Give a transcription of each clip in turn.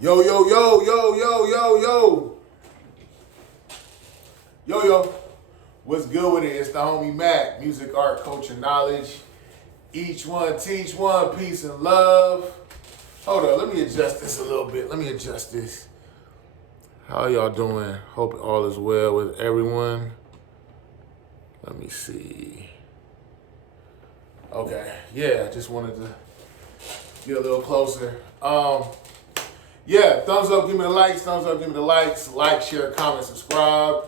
Yo, yo, yo, yo, yo, yo, yo. Yo, yo. What's good with it? It's the homie Mac. Music, art, culture, knowledge. Each one teach one, peace and love. Hold on, let me adjust this a little bit. Let me adjust this. How y'all doing? Hope all is well with everyone. Let me see. Okay, yeah, just wanted to get a little closer. Yeah, thumbs up, give me the likes, thumbs up, give me the likes, like, share, comment, subscribe.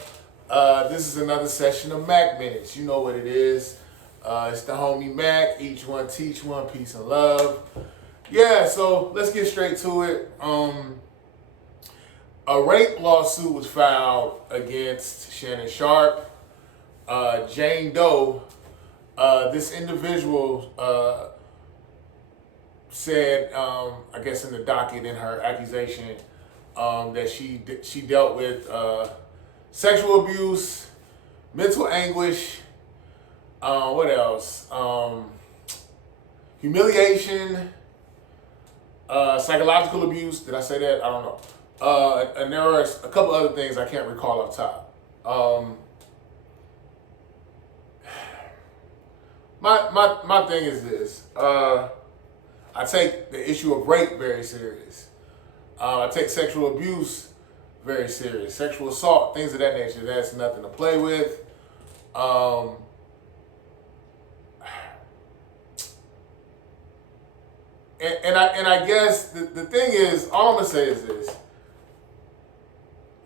This is another session of Mac Minutes. You know what it is. It's the homie Mac, each one teach one, peace and love. Yeah, so let's get straight to it. A rape lawsuit was filed against Shannon Sharpe. Jane Doe, this individual said, I guess in the docket in her accusation, that she dealt with sexual abuse, mental anguish, what else? Humiliation, psychological abuse. Did I say that? I don't know. And there are a couple other things I can't recall off top. My thing is this. I take the issue of rape very serious. I take sexual abuse very serious. Sexual assault, things of that nature, that's nothing to play with. And I guess the thing is, all I'm gonna say is this.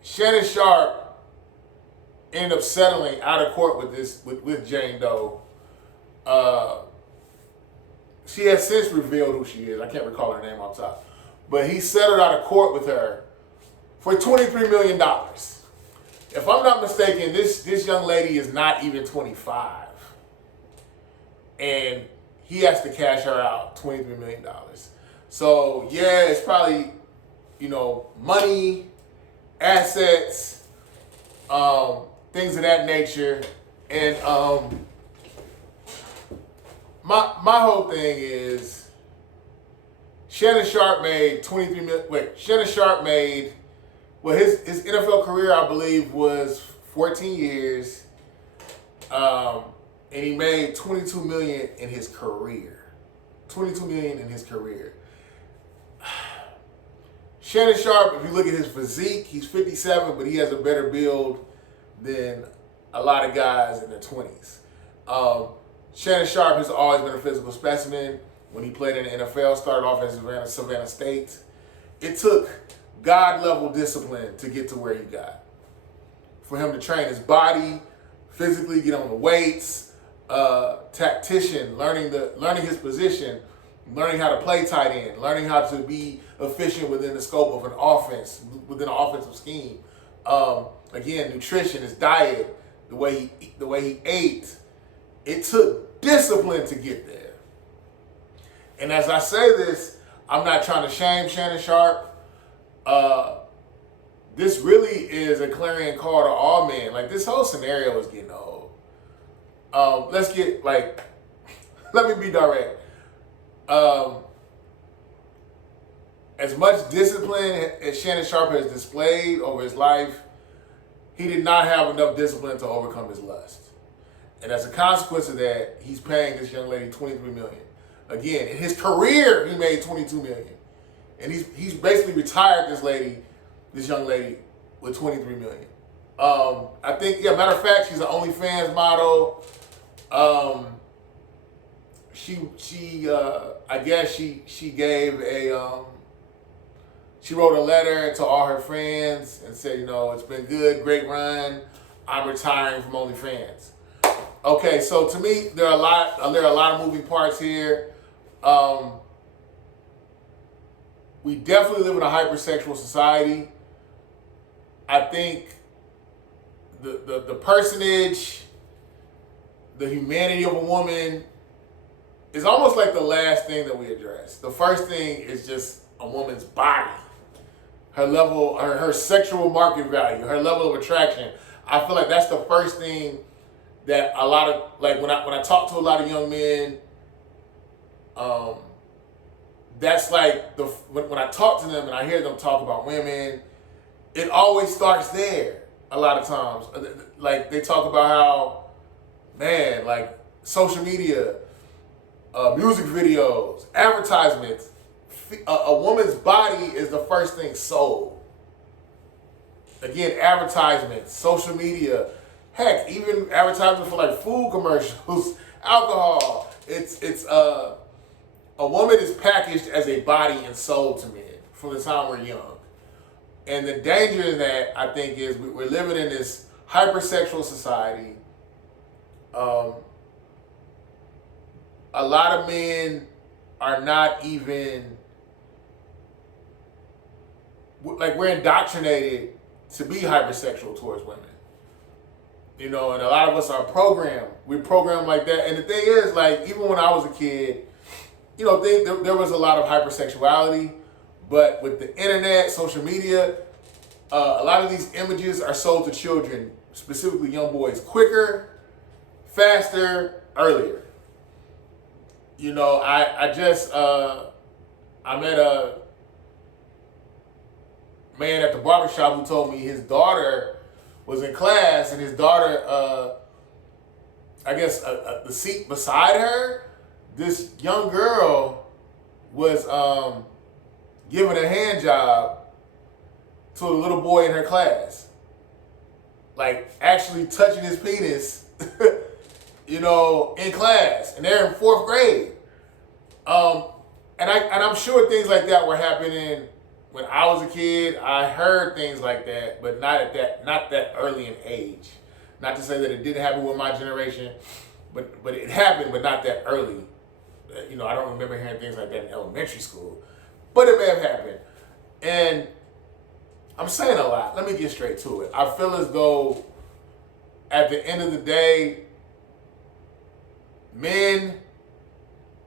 Shannon Sharpe ended up settling out of court with Jane Doe. She has since revealed who she is. I can't recall her name off top. But he settled out of court with her for $23 million. If I'm not mistaken, this young lady is not even 25. And he has to cash her out $23 million. So, yeah, it's probably, money, assets, things of that nature. And my whole thing is Shannon Sharpe made $23 million. Shannon Sharpe made, his NFL career, I believe, was 14 years. And he made $22 million in his career. $22 million in his career. Shannon Sharpe, if you look at his physique, he's 57, but he has a better build than a lot of guys in their 20s. Shannon Sharpe has always been a physical specimen. When he played in the NFL, started off at Savannah State. It took God-level discipline to get to where he got. For him to train his body, physically get on the weights, tactician, learning his position, learning how to play tight end, learning how to be efficient within the scope of an offense, within an offensive scheme. Again, nutrition, his diet, the way he ate. It took discipline to get there. And as I say this, I'm not trying to shame Shannon Sharpe. This really is a clarion call to all men. Like, this whole scenario is getting old. Let me be direct. As much discipline as Shannon Sharpe has displayed over his life, he did not have enough discipline to overcome his lust. And as a consequence of that, he's paying this young lady $23 million. Again, in his career, he made $22 million. And he's basically retired this young lady, with $23 million. I think, matter of fact, she's an OnlyFans model. I guess she gave she wrote a letter to all her friends and said, it's been good, great run. I'm retiring from OnlyFans. Okay, so to me, there are a lot of moving parts here. We definitely live in a hypersexual society. I think the personage, the humanity of a woman is almost like the last thing that we address. The first thing is just a woman's body, her level, her sexual market value, her level of attraction. I feel like that's the first thing that a lot of, when I talk to a lot of young men, that's like when I talk to them and I hear them talk about women, it always starts there. A lot of times, like they talk about how, man, like social media, music videos, advertisements, a woman's body is the first thing sold. Again, advertisements, social media, heck, even advertisements for like food commercials, alcohol. It's a woman is packaged as a body and sold to men from the time we're young. And the danger in that, I think, is we're living in this hypersexual society. A lot of men are not even, like, we're indoctrinated to be hypersexual towards women. You know, and a lot of us are programmed. We're programmed like that. And the thing is, like, even when I was a kid, you know, there was a lot of hypersexuality. But with the internet, social media, a lot of these images are sold to children, specifically young boys, quicker, faster, earlier. You know, I met a man at the barbershop who told me his daughter was in class, and his daughter, the seat beside her, this young girl was giving a hand job to a little boy in her class. Like, actually touching his penis, you know, in class. And they're in 4th grade. And I'm sure things like that were happening when I was a kid. I heard things like that, but not that early in age. Not to say that it didn't happen with my generation, but it happened, but not that early. You know, I don't remember hearing things like that in elementary school, but it may have happened. And I'm saying a lot. Let me get straight to it. I feel as though at the end of the day, men,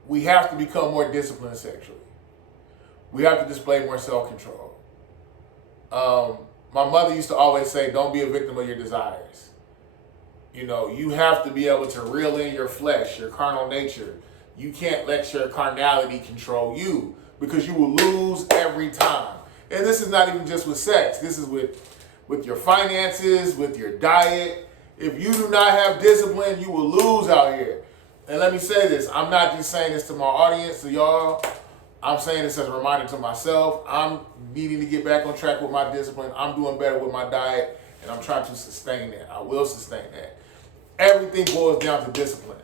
we have to become more disciplined sexually. We have to display more self-control. My mother used to always say, don't be a victim of your desires. You know, you have to be able to reel in your flesh, your carnal nature. You can't let your carnality control you, because you will lose every time. And this is not even just with sex. This is with your finances, with your diet. If you do not have discipline, you will lose out here. And let me say this. I'm not just saying this to my audience, to y'all. I'm saying this as a reminder to myself. I'm needing to get back on track with my discipline. I'm doing better with my diet, and I'm trying to sustain that. I will sustain that. Everything boils down to discipline.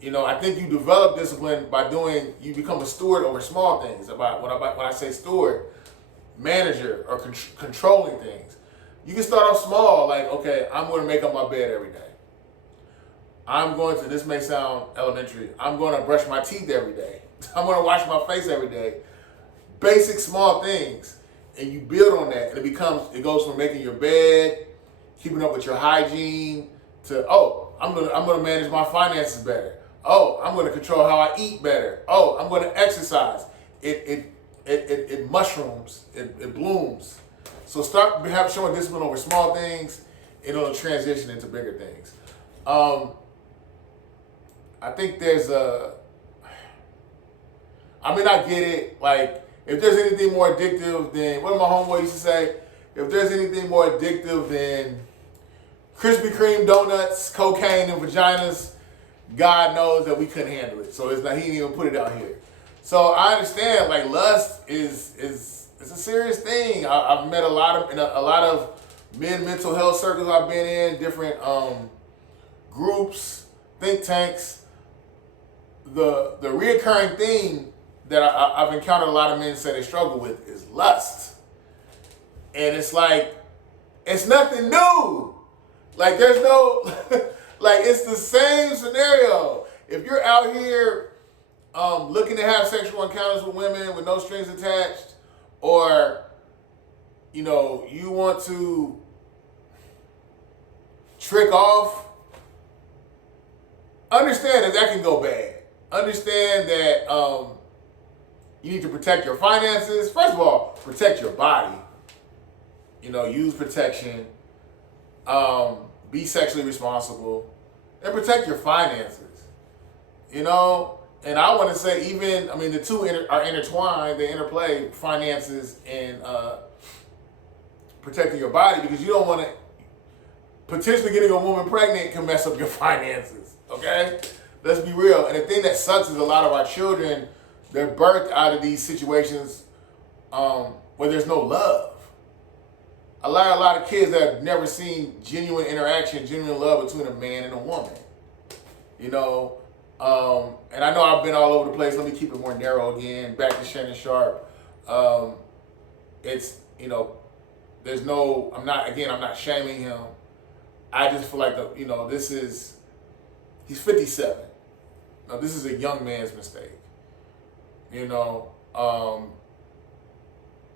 You know, I think you develop discipline by you become a steward over small things. When I say steward, manager, or controlling things. You can start off small, like, okay, I'm going to make up my bed every day. This may sound elementary, I'm going to brush my teeth every day. I'm going to wash my face every day. Basic small things. And you build on that, and it goes from making your bed, keeping up with your hygiene, to, I'm going to manage my finances better. I'm going to control how I eat better. I'm going to exercise. It mushrooms, it blooms. So start showing discipline over small things, and it'll transition into bigger things. I think I get it. Like, if there's anything more addictive than, what did my homeboy used to say? If there's anything more addictive than Krispy Kreme donuts, cocaine, and vaginas, God knows that we couldn't handle it. So he didn't even put it out here. So I understand, like, lust is a serious thing. I've met a lot of men mental health circles I've been in, different groups, think tanks. The reoccurring theme that I've encountered a lot of men say they struggle with is lust. And it's like, it's nothing new. Like, there's no, like, it's the same scenario. If you're out here looking to have sexual encounters with women with no strings attached, or, you know, you want to trick off, understand that can go bad. Understand that you need to protect your finances. First of all, protect your body. You know, use protection. Be sexually responsible. And protect your finances. You know, And I want to say even, I mean, the two are intertwined. They interplay, finances and protecting your body, because you don't want to, potentially getting a woman pregnant can mess up your finances, okay? Let's be real. And the thing that sucks is a lot of our children, they're birthed out of these situations where there's no love. A lot of kids that have never seen genuine interaction, genuine love between a man and a woman. You know, and I know I've been all over the place. Let me keep it more narrow again. Back to Shannon Sharp. It's, you know, there's no, I'm not shaming him. I just feel like, he's 57. Now, this is a young man's mistake. You know,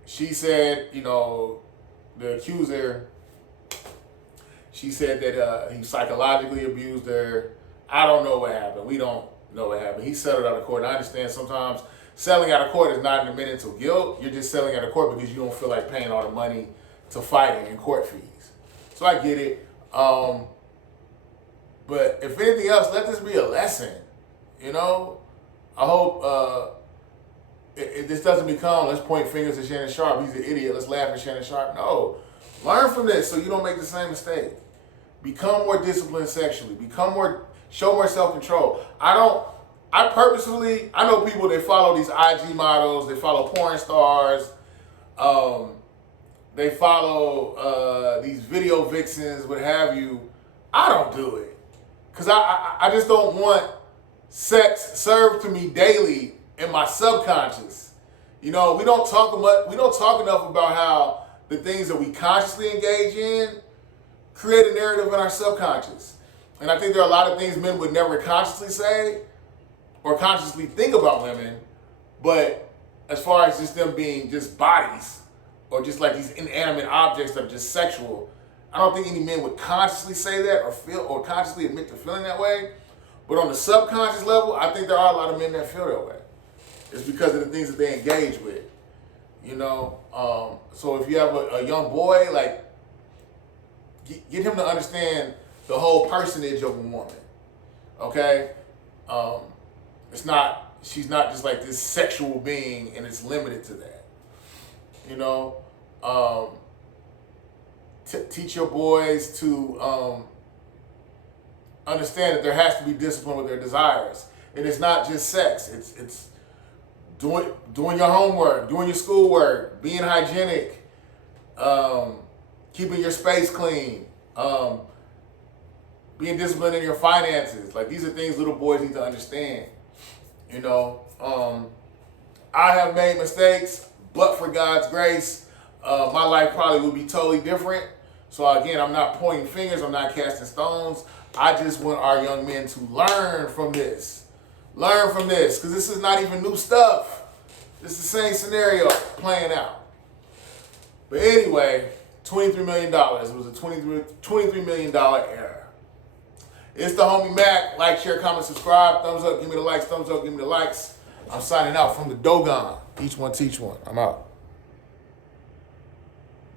she said, the accuser, she said that he psychologically abused her. I don't know what happened. We don't know what happened. He settled out of court. And I understand sometimes settling out of court is not an admitting to guilt. You're just settling out of court because you don't feel like paying all the money to fighting and court fees. So I get it. But if anything else, let this be a lesson. I hope this doesn't become, let's point fingers at Shannon Sharp. He's an idiot. Let's laugh at Shannon Sharp. No. Learn from this so you don't make the same mistake. Become more disciplined sexually. Show more self-control. I know people, they follow these IG models, they follow porn stars, they follow these video vixens, what have you. I don't do it. Because I just don't want sex served to me daily in my subconscious. We don't talk enough about how the things that we consciously engage in create a narrative in our subconscious. And I think there are a lot of things men would never consciously say or consciously think about women, but as far as just them being just bodies or just like these inanimate objects that are just sexual, I don't think any men would consciously say that or feel or consciously admit to feeling that way. But on the subconscious level, I think there are a lot of men that feel that way. It's because of the things that they engage with. So if you have a young boy, like, get him to understand the whole personage of a woman. Okay? She's not just like this sexual being and it's limited to that. Teach your boys to understand that there has to be discipline with their desires. And it's not just sex. It's doing your homework, doing your schoolwork, being hygienic, keeping your space clean, being disciplined in your finances. Like, these are things little boys need to understand. I have made mistakes, but for God's grace, my life probably would be totally different. So again, I'm not pointing fingers, I'm not casting stones. I just want our young men to learn from this. Learn from this, because this is not even new stuff. This is the same scenario playing out. But anyway, $23 million. It was a $23 million error. It's the homie Mac. Like, share, comment, subscribe. Thumbs up, give me the likes. Thumbs up, give me the likes. I'm signing out from the Dogon. Each one teach one. I'm out.